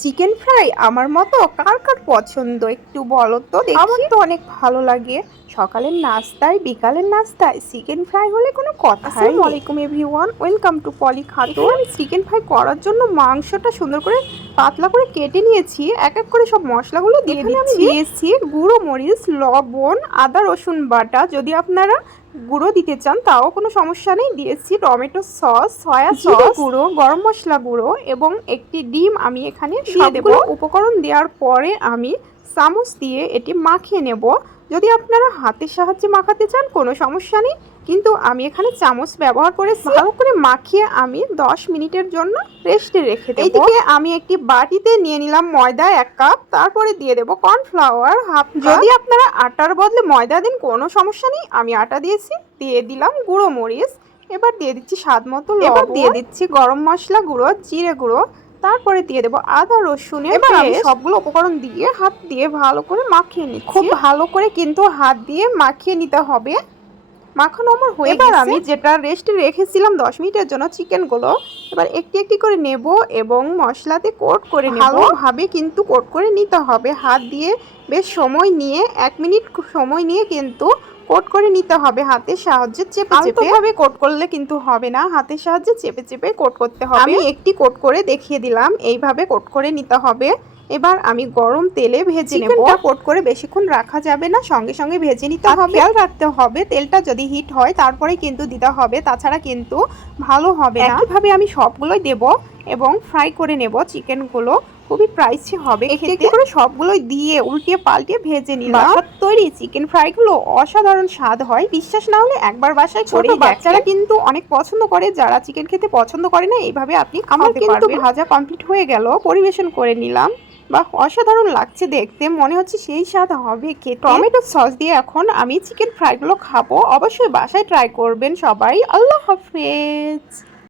Chicken fry আমার মতো কার কার পছন্দ একটু বলো তো দেখি। আমার তো অনেক ভালো লাগে। সকালের নাস্তায় বিকালের নাস্তায় চিকেন ফ্রাই হলে কোনো কথাই নেই। আসসালামু আলাইকুম এভরিওয়ান, ওয়েলকাম টু পলি খাতুন। আমি চিকেন ফ্রাই করার জন্য মাংসটা সুন্দর করে পাতলা করে কেটে নিয়েছি। এক এক করে সব মশলাগুলো দিয়ে দিচ্ছি। দিয়েছি গুঁড়ো মরিচ, লবণ, আদা রসুন বাটা, যদি আপনারা গুঁড়ো দিতে চান তাও কোনো সমস্যা নেই। দিয়েছি টমেটো সস, সয়া সস, গুঁড়ো, গরম মশলা গুঁড়ো এবং একটি ডিম আমি এখানে দিয়ে দেবো। উপকরণ দেওয়ার পরে আমি চামচ দিয়ে এটি মাখিয়ে নেব। যদি আপনারা হাতের সাহায্যে মাখাতে চান কোনো সমস্যা নেই, কিন্তু আমি এখানে চামচ ব্যবহার করেছি। ভালো করে মাখিয়ে আমি 10 মিনিটের জন্য রেস্টে রেখে দেব। এইদিকে আমি একটি বাটিতে নিয়ে নিলাম ময়দা 1 কাপ, তারপরে দিয়ে দেব কর্নফ্লাওয়ার হাফ কাপ। যদি আপনারা আটার বদলে ময়দা দিন কোনো সমস্যা নেই, আমি আটা দিয়েছি। দিয়ে দিলাম গুঁড়ো মরিচ, এবার দিয়ে দিচ্ছি স্বাদ মতো লবণ, দিয়ে দিচ্ছি গরম মশলা গুঁড়ো, জিরে গুঁড়ো, তারপরে দিয়ে দেবো আদা রসুনের পেস্ট। এবার আমি সবগুলো উপকরণ দিয়ে হাত দিয়ে ভালো করে মাখিয়ে নিচ্ছি। খুব ভালো করে কিন্তু হাত দিয়ে মাখিয়ে নিতে হবে। মাখানো আমার হয়ে গেছে। এবার আমি যেটা রেস্টে রেখেছিলাম 10 মিনিটের জন্য চিকেনগুলো এবার একটি একটি করে নেব এবং মশলাতে কোট করে নেব। ভালোভাবে কিন্তু কোট করে নিতে হবে। হাত দিয়ে বেশ সময় নিয়ে 1 মিনিট সময় নিয়ে কিন্তু কোট করে নিতে হবে। হাতের সাহায্যে চেপে চেপে ভাবে কোট করলে কিন্তু হবে না, হাতের সাহায্যে চেপে চেপে কোট করতে হবে। আমি একটি কোট করে দেখিয়ে দিলাম, এইভাবে কোট করে নিতে হবে। এবার আমি গরম তেলে ভেজে নেব। চিকেনটা কোট করে বেশিক্ষণ রাখা যাবে না, সঙ্গে সঙ্গে ভেজে নিতে হবে। খেয়াল রাখতে হবে তেলটা যদি হিট হয় তারপরে কিন্তু দিতে হবে, তাছাড়া কিন্তু ভালো হবে না। একইভাবে আমি সবগুলোই দেব এবং ফ্রাই করে নেব। চিকেনগুলো খুবই প্রাইসি হবে। একটু করে সবগুলোই দিয়ে উল্টিয়ে পাল্টিয়ে ভেজে নিলাম। বাসার তৈরি চিকেন ফ্রাইগুলো অসাধারণ স্বাদ হয়। বিশ্বাস না হলে একবার বাসায় করে দেখবেন। বাচ্চারা কিন্তু অনেক পছন্দ করে, যারা চিকেন খেতে পছন্দ করে না এইভাবে আপনি খাওয়াতে পারবেন। আমার কিন্তু ভাজা কমপ্লিট হয়ে গেল, পরিবেশন করে নিলাম। বাহ, অসাধারণ লাগছে দেখতে, মনে হচ্ছে সেই স্বাদ হবে খেতে। টমেটো সস দিয়ে এখন আমি চিকেন ফ্রাইগুলো খাবো। অবশ্যই বাসায় ট্রাই করবেন সবাই। আল্লাহ হাফেজ।